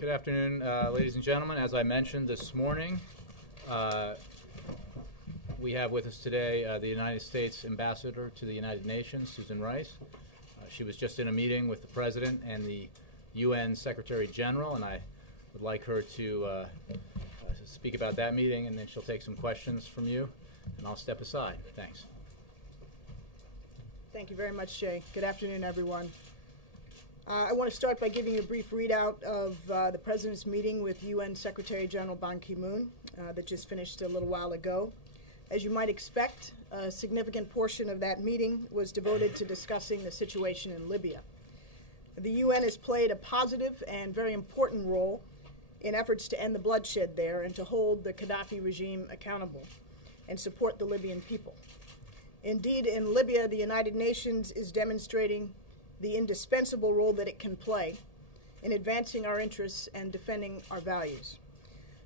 Good afternoon, ladies and gentlemen. As I mentioned this morning, we have with us today the United States Ambassador to the United Nations, Susan Rice. She was just in a meeting with the President and the UN Secretary General, and I would like her to speak about that meeting, and then she'll take some questions from you, and I'll step aside. Thanks. Thank you very much, Jay. Good afternoon, everyone. I want to start by giving you a brief readout of the President's meeting with UN Secretary General Ban Ki-moon that just finished a little while ago. As you might expect, a significant portion of that meeting was devoted to discussing the situation in Libya. The UN has played a positive and very important role in efforts to end the bloodshed there and to hold the Gaddafi regime accountable and support the Libyan people. Indeed, in Libya, the United Nations is demonstrating the indispensable role that it can play in advancing our interests and defending our values.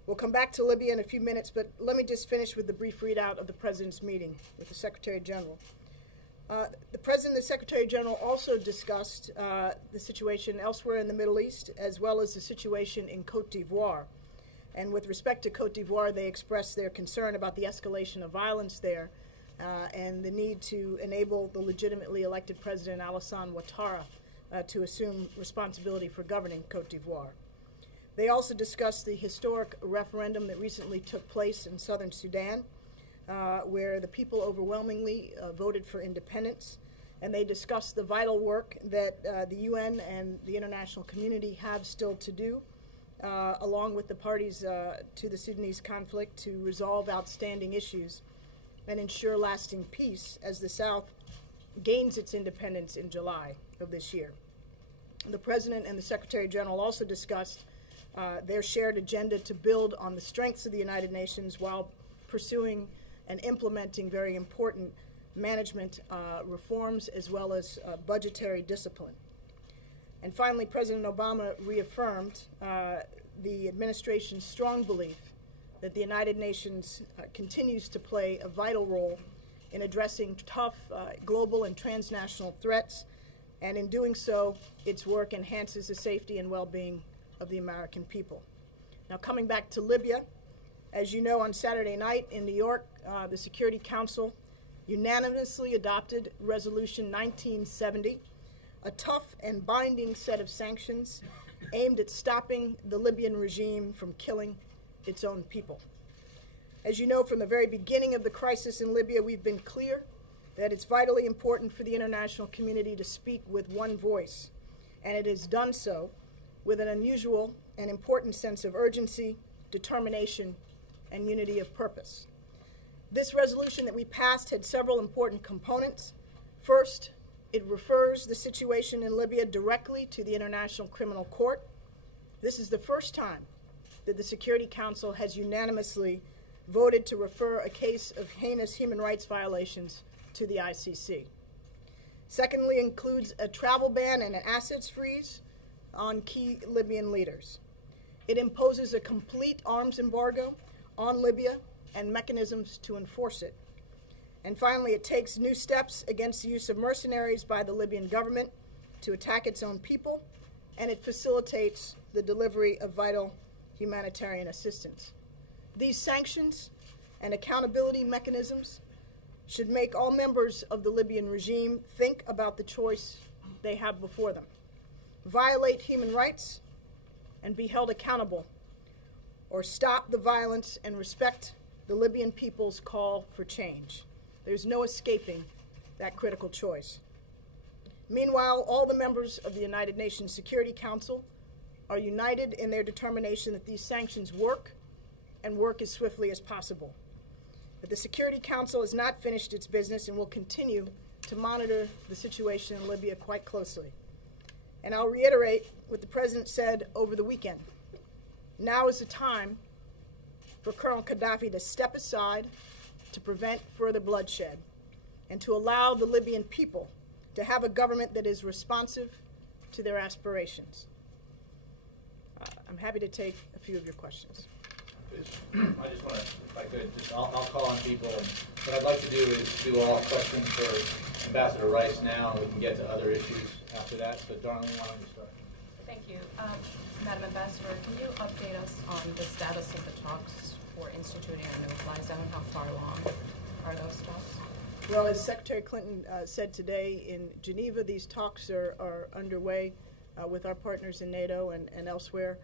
We'll come back to Libya in a few minutes, but let me just finish with the brief readout of the President's meeting with the Secretary General. The President and the Secretary General also discussed the situation elsewhere in the Middle East, as well as the situation in Cote d'Ivoire. And with respect to Cote d'Ivoire, they expressed their concern about the escalation of violence there and the need to enable the legitimately elected President Alassane Ouattara to assume responsibility for governing Cote d'Ivoire. They also discussed the historic referendum that recently took place in southern Sudan, where the people overwhelmingly voted for independence, and they discussed the vital work that the UN and the international community have still to do, along with the parties to the Sudanese conflict, to resolve outstanding issues and ensure lasting peace as the South gains its independence in July of this year. The President and the Secretary General also discussed their shared agenda to build on the strengths of the United Nations while pursuing and implementing very important management reforms as well as budgetary discipline. And finally, President Obama reaffirmed the administration's strong belief that the United Nations continues to play a vital role in addressing tough global and transnational threats, and in doing so, its work enhances the safety and well-being of the American people. Now, coming back to Libya, as you know, on Saturday night in New York, the Security Council unanimously adopted Resolution 1970, a tough and binding set of sanctions aimed at stopping the Libyan regime from killing its own people. As you know, from the very beginning of the crisis in Libya, we've been clear that it's vitally important for the international community to speak with one voice, and it has done so with an unusual and important sense of urgency, determination, and unity of purpose. This resolution that we passed had several important components. First, it refers the situation in Libya directly to the International Criminal Court. This is the first time that the Security Council has unanimously voted to refer a case of heinous human rights violations to the ICC. Secondly, includes a travel ban and an assets freeze on key Libyan leaders. It imposes a complete arms embargo on Libya and mechanisms to enforce it. And finally, it takes new steps against the use of mercenaries by the Libyan government to attack its own people, and it facilitates the delivery of vital humanitarian assistance. These sanctions and accountability mechanisms should make all members of the Libyan regime think about the choice they have before them: violate human rights and be held accountable, or stop the violence and respect the Libyan people's call for change. There's no escaping that critical choice. Meanwhile, all the members of the United Nations Security Council are united in their determination that these sanctions work and work as swiftly as possible. But the Security Council has not finished its business and will continue to monitor the situation in Libya quite closely. And I'll reiterate what the President said over the weekend. Now is the time for Colonel Gaddafi to step aside to prevent further bloodshed and to allow the Libyan people to have a government that is responsive to their aspirations. I'm happy to take a few of your questions. I just want to, if I could, I'll call on people. And what I'd like to do is do all questions for Ambassador Rice now, and we can get to other issues after that. So, Darlene, why don't you start? Thank you. Madam Ambassador, can you update us on the status of the talks for instituting a no-fly zone? How far along are those talks? Well, as Secretary Clinton said today in Geneva, these talks are underway with our partners in NATO and elsewhere.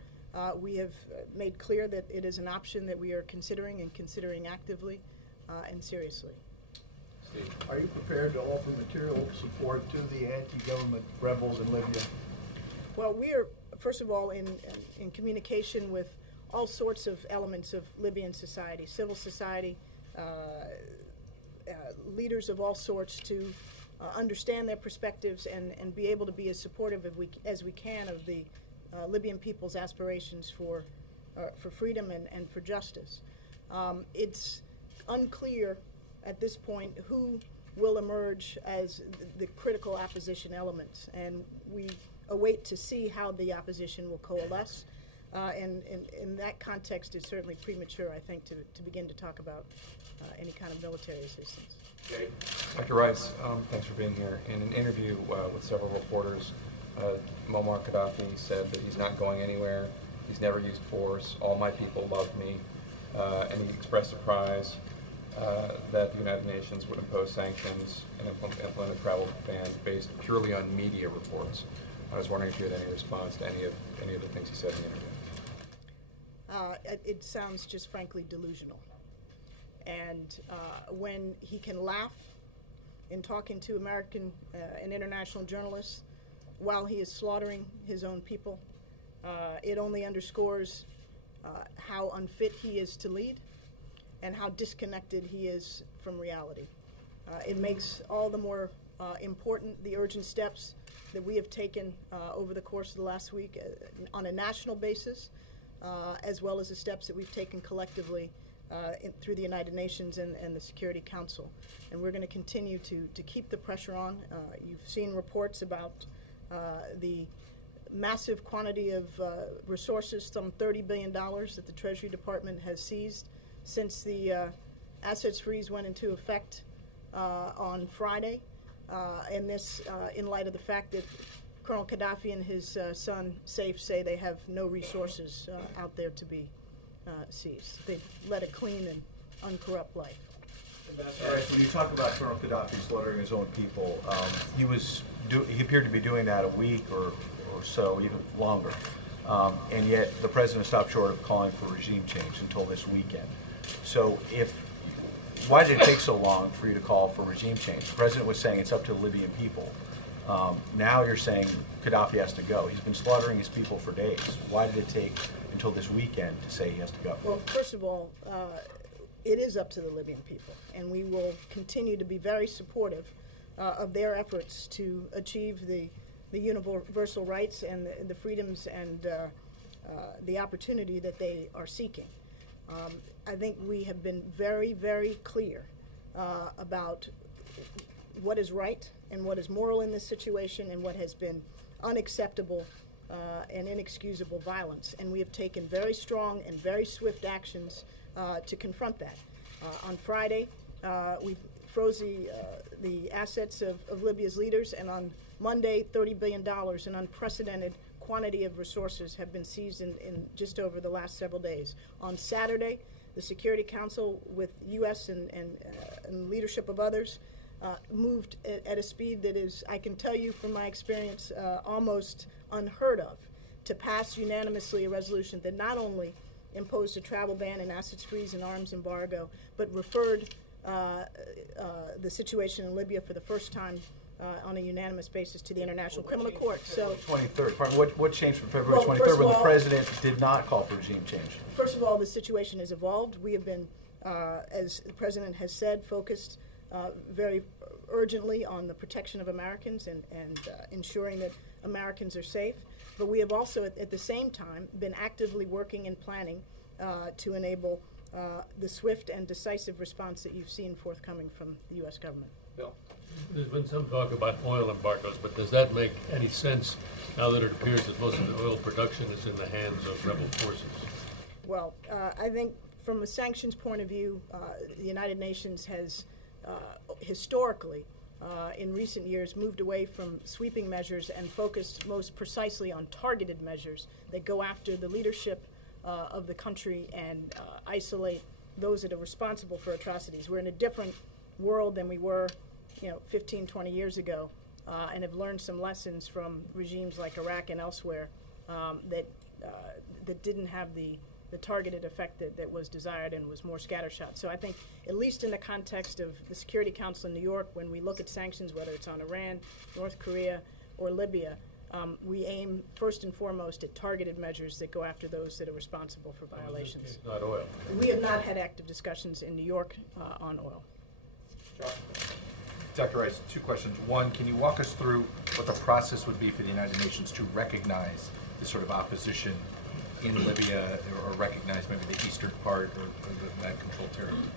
We have made clear that it is an option that we are considering and considering actively and seriously. Steve, are you prepared to offer material support to the anti-government rebels in Libya? Well, we are, first of all, in communication with all sorts of elements of Libyan society, civil society, leaders of all sorts, to understand their perspectives and be able to be as supportive as we can of the Libyan people's aspirations for freedom and for justice. It's unclear at this point who will emerge as the critical opposition elements, and we await to see how the opposition will coalesce. And in that context, it's certainly premature, I think, to begin to talk about any kind of military assistance. Dr. Rice, thanks for being here. In an interview with several reporters, Muammar Gaddafi said that he's not going anywhere. He's never used force. All my people love me. And he expressed surprise that the United Nations would impose sanctions and implement a travel ban based purely on media reports. I was wondering if you had any response to any of the things he said in the interview. It sounds just frankly delusional. And when he can laugh in talking to American and international journalists while he is slaughtering his own people, it only underscores how unfit he is to lead and how disconnected he is from reality. It makes all the more important the urgent steps that we have taken over the course of the last week on a national basis, as well as the steps that we've taken collectively through the United Nations and the Security Council. And we're going to continue to keep the pressure on. You've seen reports about the massive quantity of resources, some $30 billion that the Treasury Department has seized since the assets freeze went into effect on Friday. And this in light of the fact that Colonel Gaddafi and his son Saif say they have no resources out there to be seized. They've led a clean and uncorrupt life. All right, when you talk about Colonel Gaddafi slaughtering his own people, he appeared to be doing that a week or so, even longer. And yet the president stopped short of calling for regime change until this weekend. So why did it take so long for you to call for regime change? The president was saying it's up to the Libyan people. Now you're saying Gaddafi has to go. He's been slaughtering his people for days. Why did it take until this weekend to say he has to go? Well, first of all, it is up to the Libyan people, and we will continue to be very supportive of their efforts to achieve the universal rights and the freedoms and the opportunity that they are seeking. I think we have been very, very clear about what is right and what is moral in this situation and what has been unacceptable and inexcusable violence. And we have taken very strong and very swift actions to confront that. On Friday, we froze the assets of Libya's leaders, and on Monday, $30 billion, an unprecedented quantity of resources have been seized in just over the last several days. On Saturday, the Security Council, with U.S. and leadership of others, moved at a speed that is, I can tell you from my experience, almost unheard of, to pass unanimously a resolution that not only imposed a travel ban and assets freeze and arms embargo, but referred the situation in Libya for the first time on a unanimous basis to the International Criminal Court. So, 23rd. What changed from February 23rd when the president did not call for regime change? First of all, the situation has evolved. We have been, as the president has said, focused very urgently on the protection of Americans and ensuring that Americans are safe. But we have also, at the same time, been actively working and planning to enable the swift and decisive response that you've seen forthcoming from the U.S. government. Bill. There's been some talk about oil embargoes, but does that make any sense now that it appears that most of the oil production is in the hands of rebel forces? Well, I think from a sanctions point of view, the United Nations has historically in recent years moved away from sweeping measures and focused most precisely on targeted measures that go after the leadership of the country and isolate those that are responsible for atrocities. We're in a different world than we were 15, 20 years ago, and have learned some lessons from regimes like Iraq and elsewhere that didn't have the targeted effect that was desired and was more scattershot. So I think, at least in the context of the Security Council in New York, when we look at sanctions, whether it's on Iran, North Korea, or Libya, we aim first and foremost at targeted measures that go after those that are responsible for violations. Not oil. We have not had active discussions in New York on oil. Dr. Rice, two questions. One, can you walk us through what the process would be for the United Nations to recognize this sort of opposition in Libya, or recognize maybe the eastern part or that controlled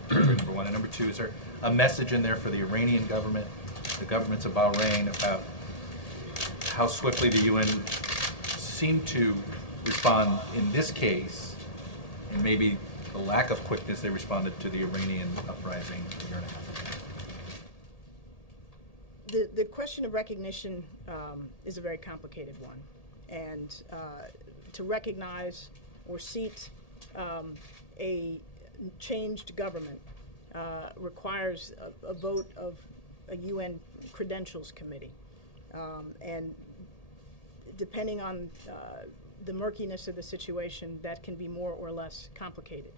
territory, number one? And number two, is there a message in there for the Iranian government, the governments of Bahrain, about how swiftly the UN seemed to respond in this case, and maybe the lack of quickness they responded to the Iranian uprising a year and a half ago? The question of recognition is a very complicated one, and to recognize or seat a changed government requires a vote of a UN credentials committee, and depending on the murkiness of the situation, that can be more or less complicated.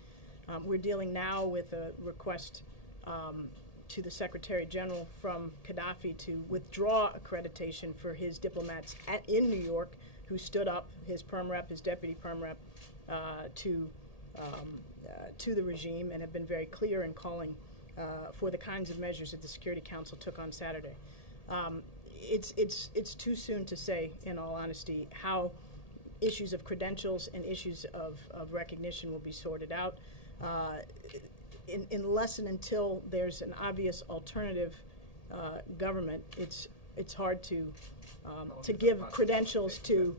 We're dealing now with a request to the Secretary General from Gaddafi to withdraw accreditation for his diplomats in New York, who stood up, his perm rep, his deputy perm rep, to the regime, and have been very clear in calling for the kinds of measures that the Security Council took on Saturday. It's too soon to say, in all honesty, how issues of credentials and issues of recognition will be sorted out. Unless and until there's an obvious alternative government, it's hard to give credentials to.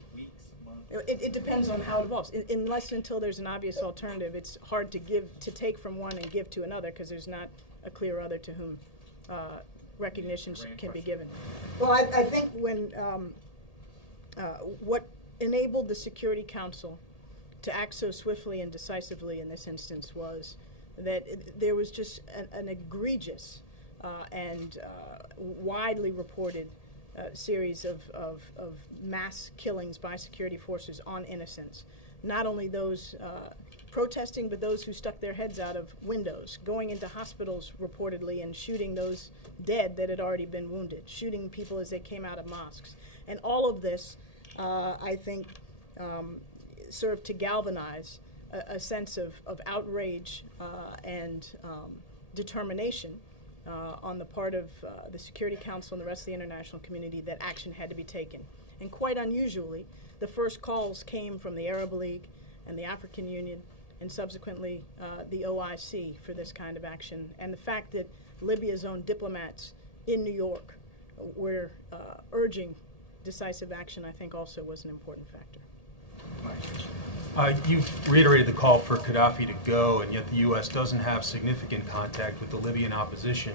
It depends on how it evolves. Unless and until there's an obvious alternative, it's hard to take from one and give to another, because there's not a clear other to whom recognition can be given. Well, I think when what enabled the Security Council to act so swiftly and decisively in this instance was that there was just an egregious and widely reported series of mass killings by security forces on innocents. Not only those protesting, but those who stuck their heads out of windows, going into hospitals reportedly and shooting those dead that had already been wounded, shooting people as they came out of mosques. And all of this, I think, served to galvanize a sense of outrage and determination on the part of the Security Council and the rest of the international community that action had to be taken. And quite unusually, the first calls came from the Arab League and the African Union, and subsequently the OIC for this kind of action. And the fact that Libya's own diplomats in New York were urging decisive action, I think, also was an important factor. You've reiterated the call for Gaddafi to go, and yet the U.S. doesn't have significant contact with the Libyan opposition.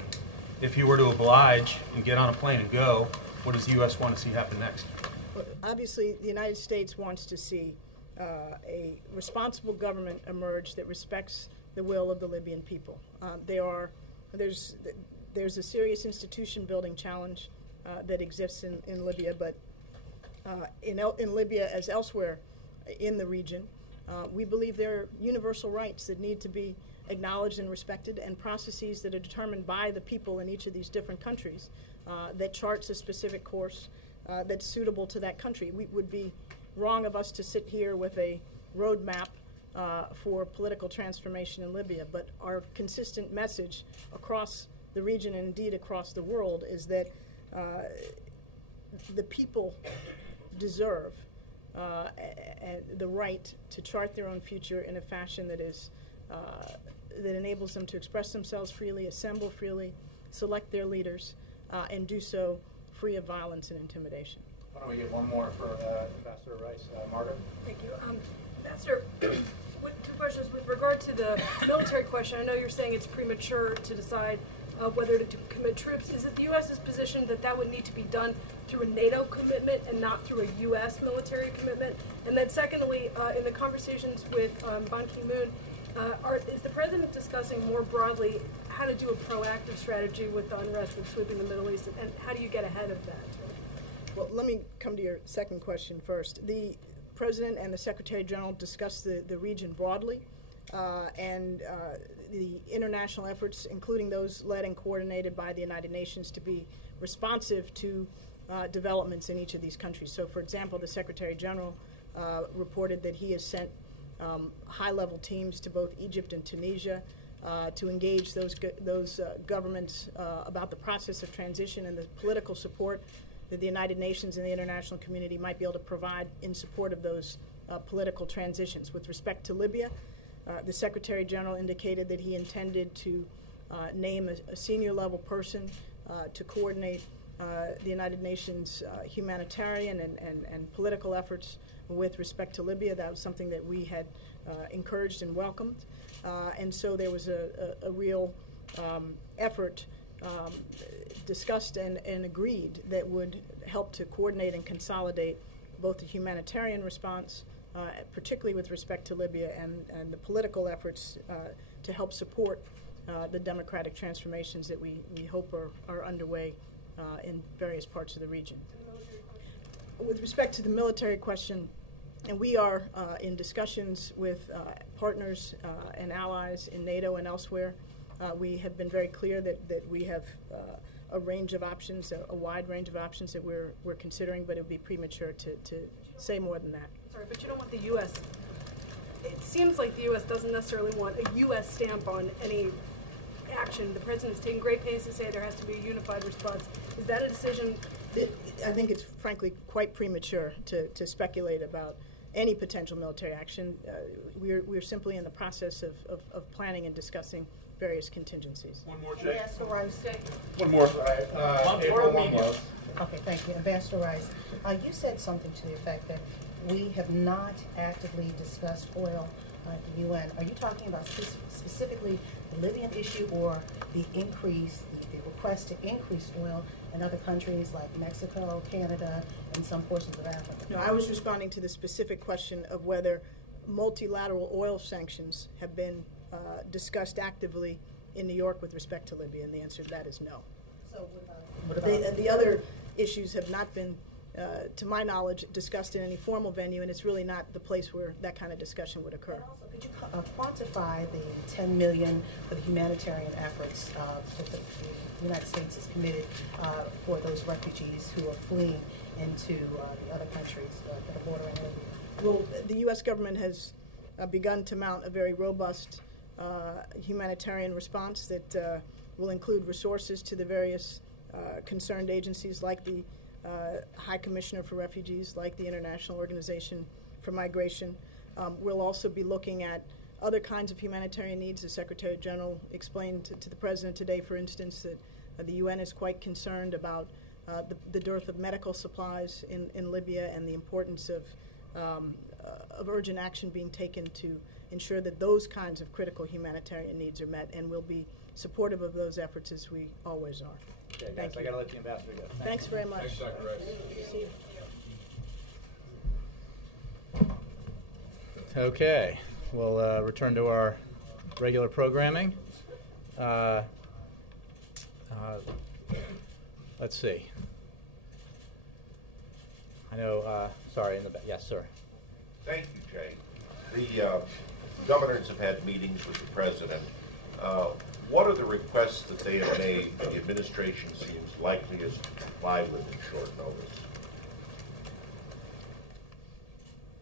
If he were to oblige and get on a plane and go, what does the U.S. want to see happen next? Well, obviously, the United States wants to see a responsible government emerge that respects the will of the Libyan people. There's a serious institution building challenge that exists in Libya, but in Libya, as elsewhere in the region, we believe there are universal rights that need to be acknowledged and respected, and processes that are determined by the people in each of these different countries that charts a specific course that's suitable to that country. We would be wrong of us to sit here with a roadmap for political transformation in Libya, but our consistent message across the region and indeed across the world is that the people deserve the right to chart their own future in a fashion that is that enables them to express themselves freely, assemble freely, select their leaders, and do so free of violence and intimidation. Why don't we get one more for Ambassador Rice? Margaret? Thank you. Ambassador, two questions. With regard to the military question, I know you're saying it's premature to decide whether to commit troops. Is it the U.S.'s position that that would need to be done through a NATO commitment and not through a U.S. military commitment? And then secondly, in the conversations with Ban Ki-moon, is the President discussing more broadly how to do a proactive strategy with the unrest that's sweeping the Middle East, and how do you get ahead of that? Well, let me come to your second question first. The President and the Secretary General discussed the region broadly, and the international efforts, including those led and coordinated by the United Nations, to be responsive to developments in each of these countries. So, for example, the Secretary General reported that he has sent high-level teams to both Egypt and Tunisia to engage those governments about the process of transition and the political support that the United Nations and the international community might be able to provide in support of those political transitions. With respect to Libya, the Secretary General indicated that he intended to name a senior-level person to coordinate the United Nations humanitarian and political efforts with respect to Libya. That was something that we had encouraged and welcomed. And so there was a real effort discussed and agreed that would help to coordinate and consolidate both the humanitarian response, particularly with respect to Libya, and the political efforts to help support the democratic transformations that we hope are underway in various parts of the region. With respect to the military question, and we are in discussions with partners and allies in NATO and elsewhere. We have been very clear that we have a range of options, a wide range of options that we're considering, but it would be premature to say more than that. Sorry, but you don't want the U.S. It seems like the U.S. doesn't necessarily want a U.S. stamp on any action. The President's taking great pains to say there has to be a unified response. Is that a decision? I think it's frankly quite premature to speculate about any potential military action. We're simply in the process of planning and discussing various contingencies. One more, Jay. Ambassador Rice. One more. April, one more. Okay, thank you. Ambassador Rice, you said something to the effect that we have not actively discussed oil at the UN. Are you talking about specifically the Libyan issue, or the increase, the request to increase oil in other countries like Mexico, Canada, and some portions of Africa? No, I was responding to the specific question of whether multilateral oil sanctions have been discussed actively in New York with respect to Libya, and the answer to that is no. So what about the other issues have not been, to my knowledge, discussed in any formal venue, and it's really not the place where that kind of discussion would occur. And also, could you quantify the $10 million for the humanitarian efforts that the United States has committed for those refugees who are fleeing into the other countries that are bordering Libya? Well, the U.S. government has begun to mount a very robust humanitarian response that will include resources to the various concerned agencies like the High Commissioner for Refugees, like the International Organization for Migration. We'll also be looking at other kinds of humanitarian needs. The Secretary General explained to the President today, for instance, that the UN is quite concerned about the dearth of medical supplies in Libya, and the importance of urgent action being taken to ensure that those kinds of critical humanitarian needs are met, and we'll be supportive of those efforts as we always are. Okay, Thank guys, you. I got to let the ambassador go. Thanks very much. Thanks, Dr. Rice. See you. Okay, we'll return to our regular programming. Let's see. I know, sorry, in the back. Yes, sir. Thank you, Jay. The governors have had meetings with the president. What are the requests that they have made the administration seems likeliest to comply with in short notice?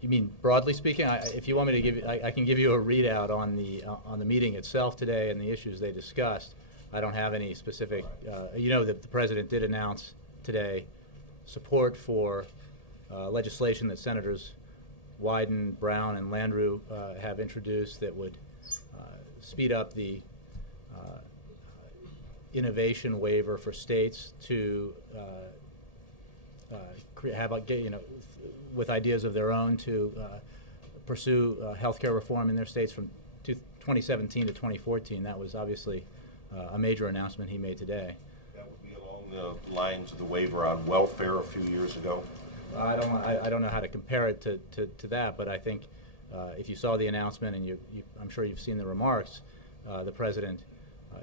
You mean broadly speaking? If you want me to give you, I can give you a readout on the meeting itself today and the issues they discussed. I don't have any specific. You know that the president did announce today support for legislation that Senators Wyden, Brown, and Landrieu have introduced that would speed up the innovation waiver for states to have with ideas of their own to pursue healthcare reform in their states from 2017 to 2014. That was obviously a major announcement he made today. That would be along the lines of the waiver on welfare a few years ago. I don't know how to compare it to that, but I think if you saw the announcement, and I'm sure you've seen the remarks, the president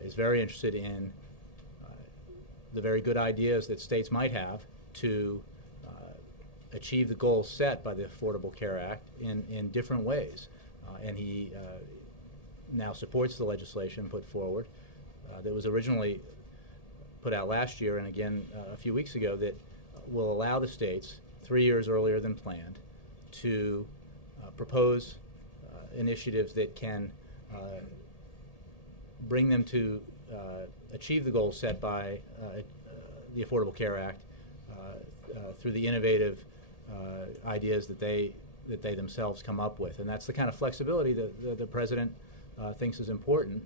is very interested in the very good ideas that states might have to achieve the goals set by the Affordable Care Act in different ways. And he now supports the legislation put forward that was originally put out last year and again a few weeks ago that will allow the states 3 years earlier than planned to propose initiatives that can bring them to achieve the goals set by the Affordable Care Act through the innovative ideas that they themselves come up with. And that's the kind of flexibility that the president thinks is important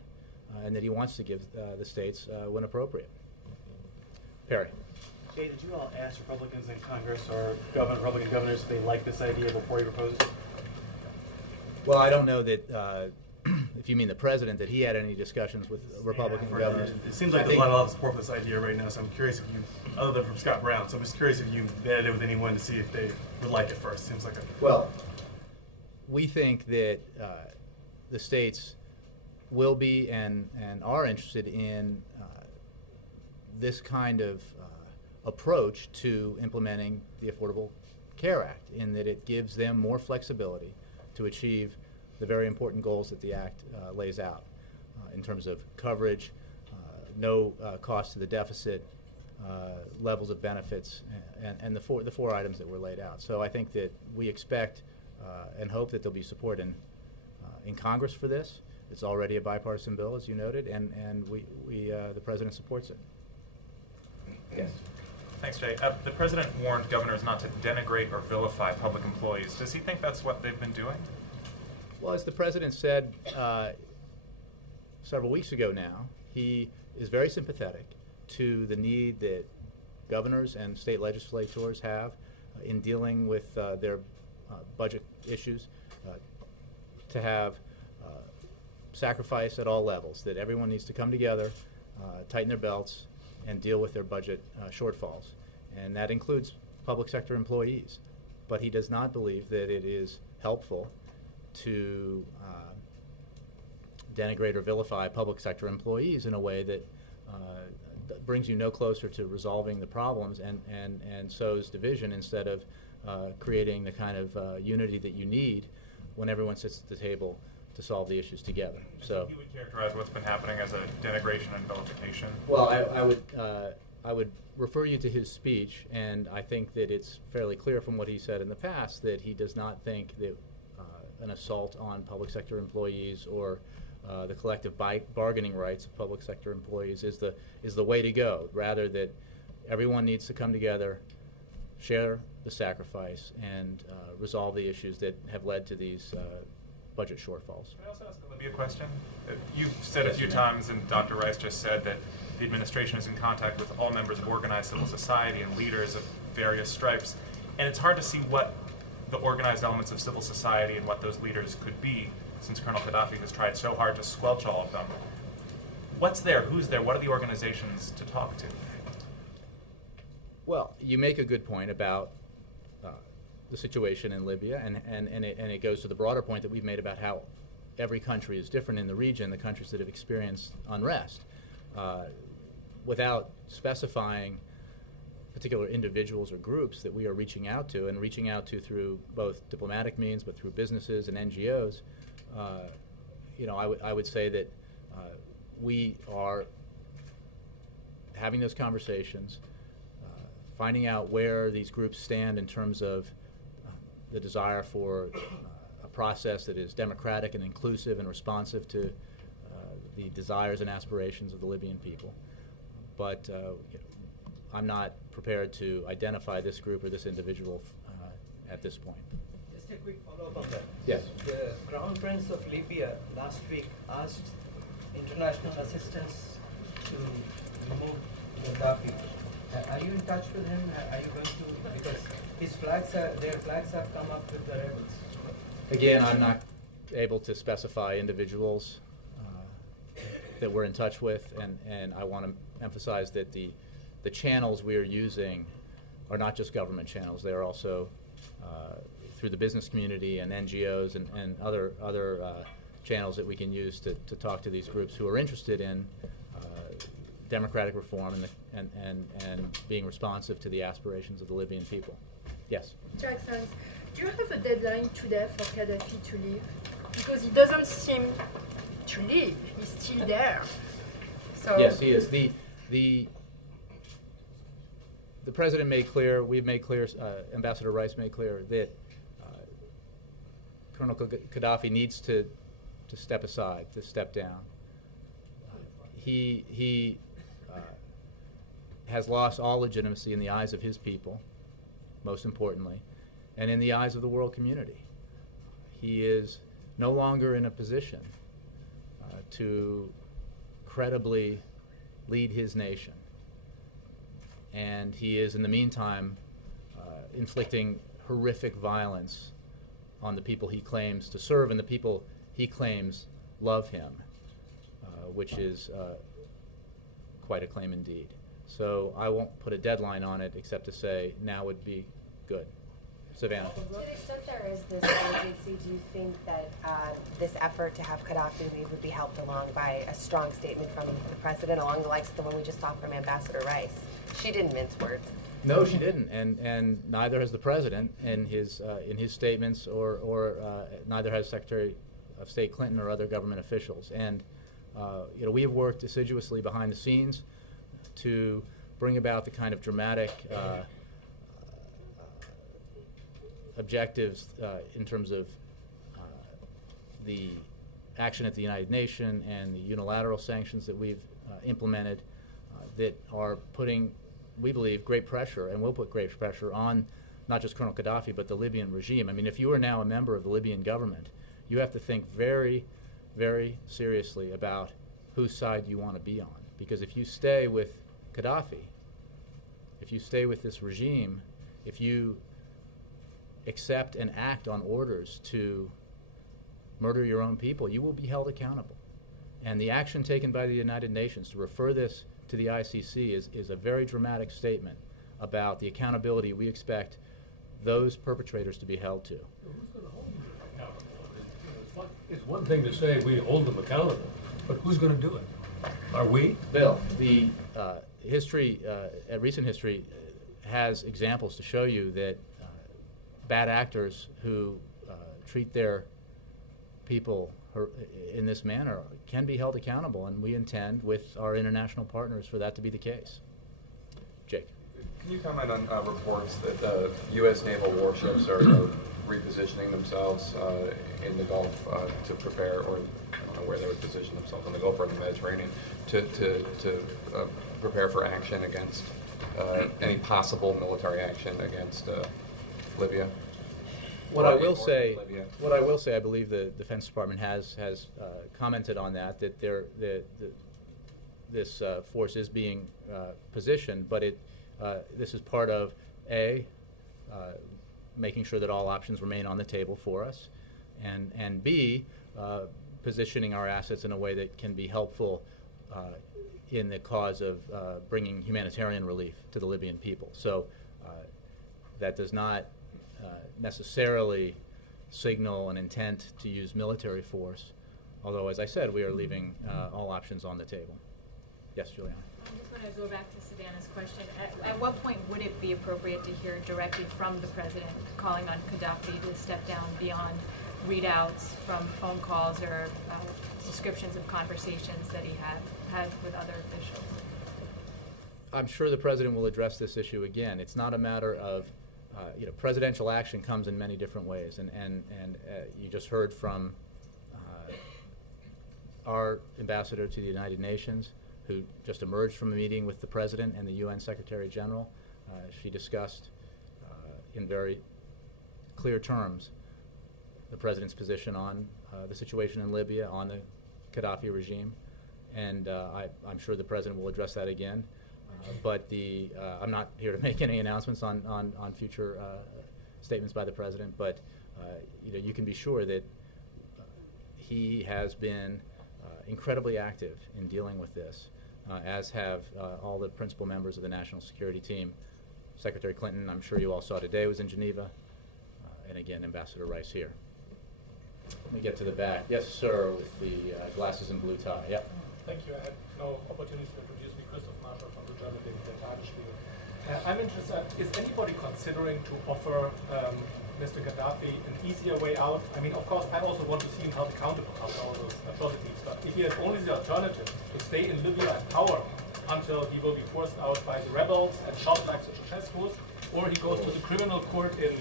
and that he wants to give the states when appropriate. Perry. Jay, did you all ask Republicans in Congress or Republican governors if they like this idea before you proposed it? Well, I don't know that, if you mean the president, that he had any discussions with Republican governors. It seems like there's a lot of support for this idea right now, so I'm curious if you, other than from Scott Brown, so I'm just curious if you vetted it with anyone to see if they would like it first. Seems like a... Well, we think that the states will be and are interested in this kind of approach to implementing the Affordable Care Act, in that it gives them more flexibility to achieve the very important goals that the Act lays out in terms of coverage, no cost to the deficit, levels of benefits, and the four items that were laid out. So I think that we expect and hope that there'll be support in Congress for this. It's already a bipartisan bill, as you noted, and the president supports it. Yes. Thanks, Jay. The president warned governors not to denigrate or vilify public employees. Does he think that's what they've been doing? Well, as the president said several weeks ago now, he is very sympathetic to the need that governors and state legislators have in dealing with their budget issues, to have sacrifice at all levels, that everyone needs to come together, tighten their belts, and deal with their budget shortfalls. And that includes public sector employees. But he does not believe that it is helpful to denigrate or vilify public sector employees in a way that brings you no closer to resolving the problems and sows division instead of creating the kind of unity that you need when everyone sits at the table to solve the issues together. So you would characterize what's been happening as a denigration and vilification? Well, I would refer you to his speech, and I think that it's fairly clear from what he said in the past that he does not think that an assault on public sector employees or the collective bargaining rights of public sector employees is the way to go. Rather, that everyone needs to come together, share the sacrifice, and resolve the issues that have led to these budget shortfalls. Can I also ask a Libya question? You've said a few times, and Dr. Rice just said, that the administration is in contact with all members of organized civil society and leaders of various stripes, and it's hard to see what the organized elements of civil society and what those leaders could be, since Colonel Gaddafi has tried so hard to squelch all of them. What's there? Who's there? What are the organizations to talk to? Well, you make a good point about the situation in Libya, and it goes to the broader point that we've made about how every country is different in the region, the countries that have experienced unrest. Without specifying particular individuals or groups that we are reaching out to, and reaching out to through both diplomatic means, but through businesses and NGOs, I would say that we are having those conversations, finding out where these groups stand in terms of the desire for a process that is democratic and inclusive and responsive to the desires and aspirations of the Libyan people. But I'm not prepared to identify this group or this individual at this point. Just a quick follow-up on that. Yes. The Crown Prince of Libya last week asked international assistance to remove Gaddafi. Are you in touch with him? Are you going to, because their flags have come up with the rebels. Again, I'm not able to specify individuals that we're in touch with, and I want to emphasize that the channels we are using are not just government channels. They are also through the business community and NGOs and other channels that we can use to talk to these groups who are interested in democratic reform and being responsive to the aspirations of the Libyan people. Yes? Jackson, do you have a deadline today for Gaddafi to leave? Because he doesn't seem to leave. He's still there. So Yes, he is. The president made clear, we've made clear, Ambassador Rice made clear that Colonel Gaddafi needs to step aside, to step down. He has lost all legitimacy in the eyes of his people, most importantly, and in the eyes of the world community. He is no longer in a position to credibly lead his nation. And he is, in the meantime, inflicting horrific violence on the people he claims to serve and the people he claims love him, which is quite a claim indeed. So I won't put a deadline on it except to say now would be good. Savannah. To the extent there is this urgency, do you think that this effort to have Gaddafi leave would be helped along by a strong statement from the president, along the likes of the one we just saw from Ambassador Rice? She didn't mince words. No, she didn't, and neither has the president in his statements, or neither has Secretary of State Clinton or other government officials. And we have worked assiduously behind the scenes to bring about the kind of dramatic objectives in terms of the action at the United Nations and the unilateral sanctions that we've implemented that are putting, we believe, great pressure, and will put great pressure on not just Colonel Gaddafi but the Libyan regime. I mean, if you are now a member of the Libyan government, you have to think very, very seriously about whose side you want to be on. Because if you stay with Gaddafi, if you stay with this regime, if you accept and act on orders to murder your own people, you will be held accountable. And the action taken by the United Nations to refer this to the ICC is a very dramatic statement about the accountability we expect those perpetrators to be held to. Who's going to hold them accountable? It's one thing to say we hold them accountable, but who's going to do it? Are we? Bill, the recent history has examples to show you that bad actors who treat their people in this manner can be held accountable, and we intend with our international partners for that to be the case. Jake. Can you comment on reports that U.S. naval warships are repositioning themselves in the Gulf to prepare, or I don't know where they would position themselves in the Gulf or in the Mediterranean, to prepare for action against any possible military action against Libya? What I will say, I believe the Defense Department has commented on that this force is being positioned, but this is part of making sure that all options remain on the table for us, and B, positioning our assets in a way that can be helpful in the cause of bringing humanitarian relief to the Libyan people. So that does not necessarily signal an intent to use military force, although, as I said, we are leaving all options on the table. Yes, Juliana. I just want to go back to Savannah's question. At what point would it be appropriate to hear directly from the president calling on Gaddafi to step down beyond readouts from phone calls or descriptions of conversations that he had with other officials? I'm sure the president will address this issue again. It's not a matter of presidential action comes in many different ways, and you just heard from our ambassador to the United Nations, who just emerged from a meeting with the president and the UN Secretary General. She discussed in very clear terms the president's position on the situation in Libya, on the Gaddafi regime, and I'm sure the president will address that again. But I'm not here to make any announcements on future statements by the president. But you can be sure that he has been incredibly active in dealing with this, as have all the principal members of the national security team. Secretary Clinton, I'm sure you all saw today, was in Geneva, and again, Ambassador Rice here. Let me get to the back. Yes, sir, with the glasses and blue tie. Yep. Thank you. I had no opportunity to introduce me, Christoph Marshall from the German Tagesspiegel. I'm interested, is anybody considering to offer Mr. Gaddafi an easier way out? I mean, of course, I also want to see him held accountable after all those atrocities, but if he has only the alternative to stay in Libya in power until he will be forced out by the rebels and shot like Ceausescu, or he goes to the criminal court in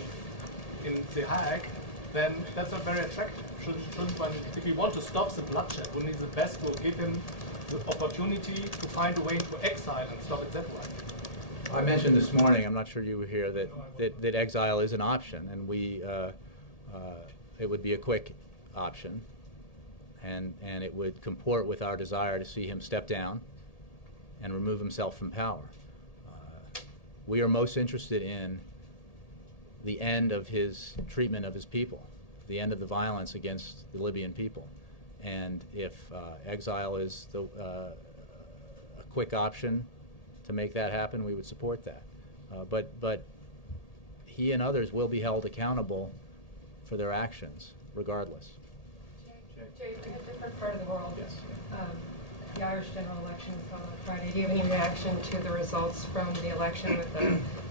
The Hague, then that's not very attractive. Shouldn't one, if we want to stop the bloodshed, wouldn't it be the best to give him the opportunity to find a way into exile and stop it that way? I mentioned this morning, I'm not sure you were here, that exile is an option, and it would be a quick option, and it would comport with our desire to see him step down and remove himself from power. We are most interested in the end of his treatment of his people, the end of the violence against the Libyan people. And if exile is a quick option to make that happen, we would support that. But he and others will be held accountable for their actions, regardless. Jay, in a different part of the world, yes. The Irish general election is held on Friday. Do you have any reaction to the results from the election with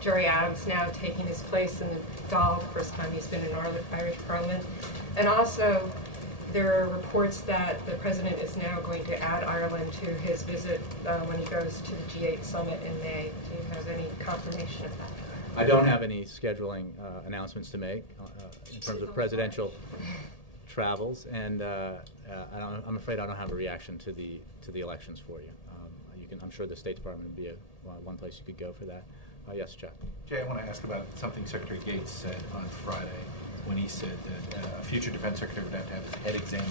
Gerry Adams now taking his place in the Dáil, the first time he's been in Irish Parliament? And also, there are reports that the president is now going to add Ireland to his visit when he goes to the G8 summit in May. Do you have any confirmation of that? I don't have any scheduling announcements to make in terms of presidential travels, and I'm afraid I don't have a reaction to the elections for you. I'm sure the State Department would be one place you could go for that. Yes, Chuck. Jay, I want to ask about something Secretary Gates said on Friday when he said that a future defense secretary would have to have his head examined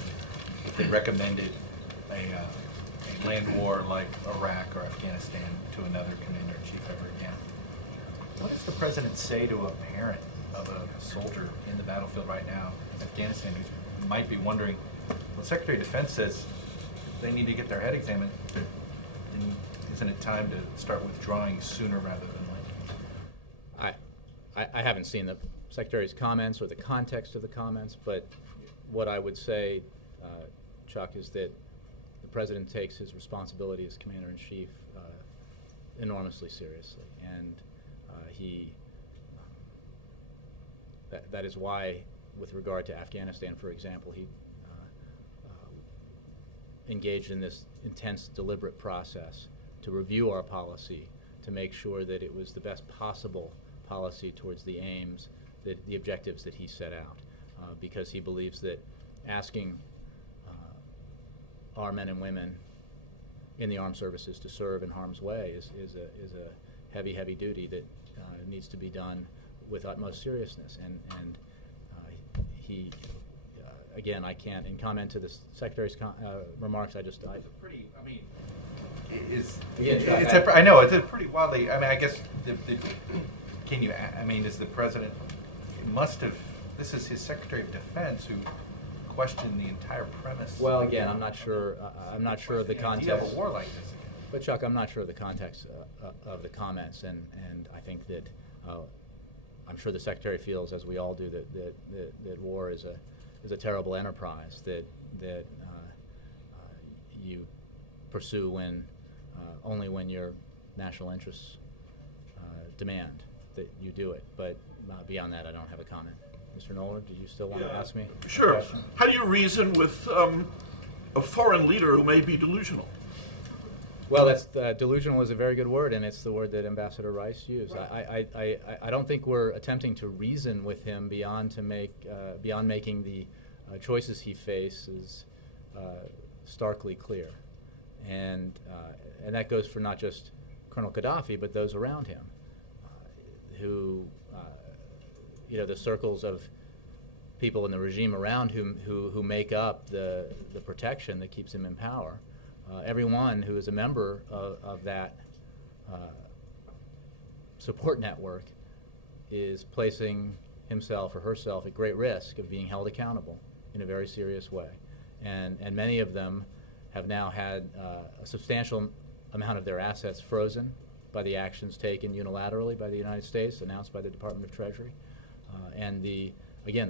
if they recommended a land war like Iraq or Afghanistan to another commander-in-chief ever again. What does the president say to a parent of a soldier in the battlefield right now in Afghanistan who might be wondering, well, Secretary of Defense says they need to get their head examined, isn't it time to start withdrawing sooner rather than later? I haven't seen the Secretary's comments or the context of the comments, but what I would say, Chuck, is that the President takes his responsibility as Commander-in-Chief enormously seriously, and that is why, with regard to Afghanistan, for example, he engaged in this intense, deliberate process to review our policy to make sure that it was the best possible policy towards the aims, the objectives that he set out, because he believes that asking our men and women in the armed services to serve in harm's way is a heavy, heavy duty that needs to be done with utmost seriousness. And he, again, I can't, in comment to the Secretary's remarks, I pretty, I mean, I know, it's a pretty wildly, I mean, I guess, is the President, this is his Secretary of Defense who questioned the entire premise. Well, again, I'm not sure of the context. You have a war like this again. But Chuck, I'm not sure of the context of the comments, and I think that I'm sure the Secretary feels, as we all do, that war is a terrible enterprise that you pursue only when your national interests demand that you do it. But beyond that, I don't have a comment. Mr. Nolan, do you still want to ask me? Sure. How do you reason with a foreign leader who may be delusional? Well, that's delusional is a very good word, and it's the word that Ambassador Rice used. Right. I don't think we're attempting to reason with him beyond making the choices he faces starkly clear, and that goes for not just Colonel Gaddafi, but those around him, who the circles of people in the regime around him who make up the protection that keeps him in power. Everyone who is a member of that support network is placing himself or herself at great risk of being held accountable in a very serious way. And many of them have now had a substantial amount of their assets frozen by the actions taken unilaterally by the United States, announced by the Department of Treasury. And the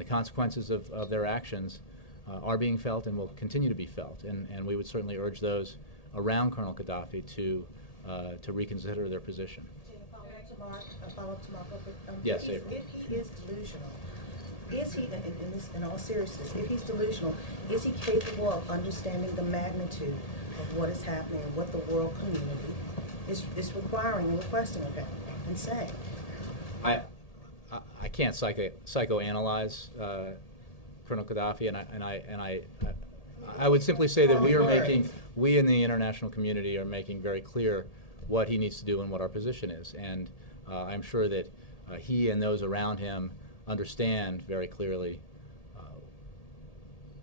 consequences of their actions are being felt and will continue to be felt. And we would certainly urge those around Colonel Gaddafi to reconsider their position. A follow-up to Mark. Yes, if he is delusional, is he, in all seriousness, if he's delusional, is he capable of understanding the magnitude of what is happening and what the world community is requiring and requesting of him and saying? I can't psychoanalyze Colonel Gaddafi, and I would simply say that we in the international community are making very clear what he needs to do and what our position is, and I'm sure that he and those around him understand very clearly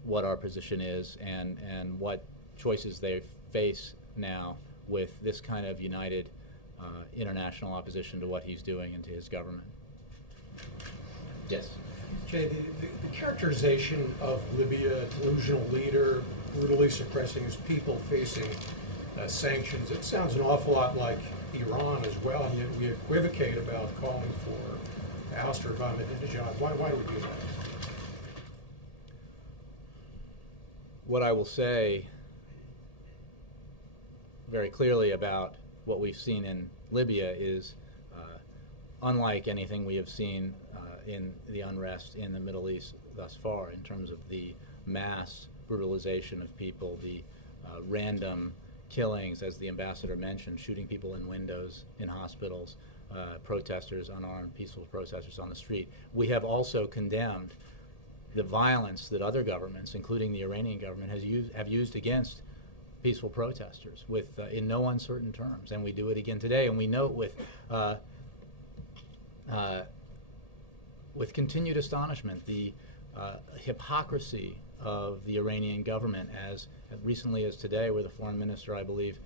what our position is and what choices they face now with this kind of united international opposition to what he's doing and to his government. Yes. Jay, the characterization of Libya, delusional leader, brutally suppressing his people, facing sanctions, it sounds an awful lot like Iran as well, and yet we equivocate about calling for ouster of Ahmadinejad. Why do we do that? What I will say very clearly about what we've seen in Libya is unlike anything we have seen in the unrest in the Middle East thus far, in terms of the mass brutalization of people, the random killings, as the ambassador mentioned, shooting people in windows in hospitals, protesters, unarmed, peaceful protesters on the street. We have also condemned the violence that other governments, including the Iranian government, have used against peaceful protesters in no uncertain terms, and we do it again today. And we note with continued astonishment the hypocrisy of the Iranian government, as recently as today, where the foreign minister, I believe,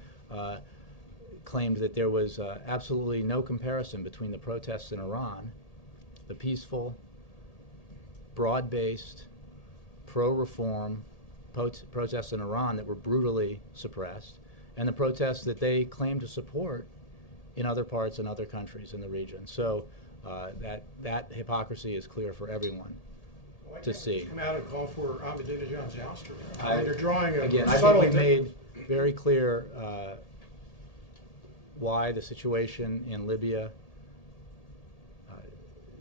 claimed that there was absolutely no comparison between the protests in Iran, the peaceful, broad-based, pro-reform protests in Iran that were brutally suppressed, and the protests that they claim to support in other parts and other countries in the region. So that hypocrisy is clear for everyone to see. Come out and call for Ahmadinejad's ouster. They're drawing a again, I think we've made very clear why the situation in Libya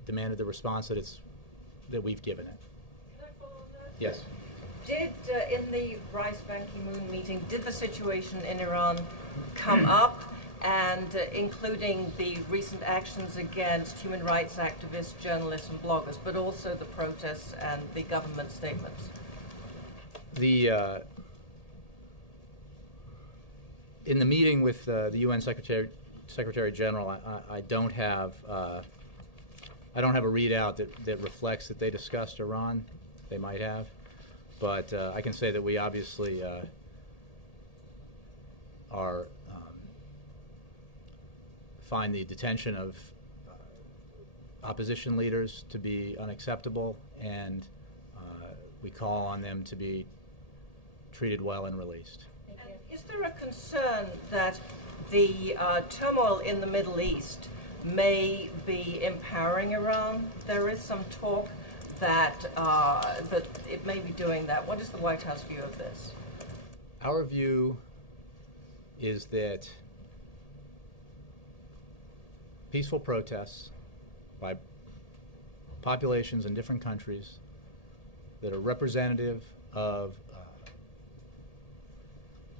demanded the response that we've given it. Can I follow on that? Yes. Did, in the Rice-Ban Ki-moon meeting, did the situation in Iran come up, and including the recent actions against human rights activists, journalists, and bloggers, but also the protests and the government statements? In the meeting with the UN Secretary General, I don't have a readout that reflects that they discussed Iran. They might have. But I can say that we obviously find the detention of opposition leaders to be unacceptable, and we call on them to be treated well and released. And is there a concern that the turmoil in the Middle East may be empowering Iran? There is some talk that it may be doing that. What is the White House view of this? Our view is that peaceful protests by populations in different countries that are representative of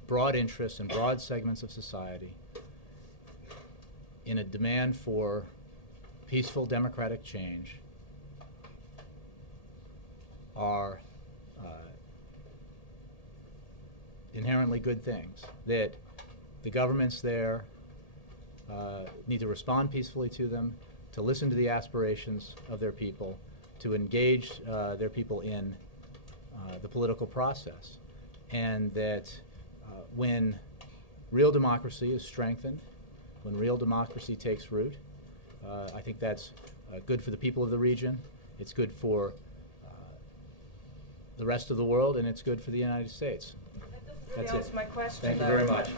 broad interests and broad segments of society in a demand for peaceful democratic change are inherently good things, that the governments there need to respond peacefully to them, to listen to the aspirations of their people, to engage their people in the political process, and that when real democracy is strengthened, when real democracy takes root, I think that's good for the people of the region, it's good for the rest of the world, and it's good for the United States. That doesn't actually That's it. answered my question. Thank you though. very much.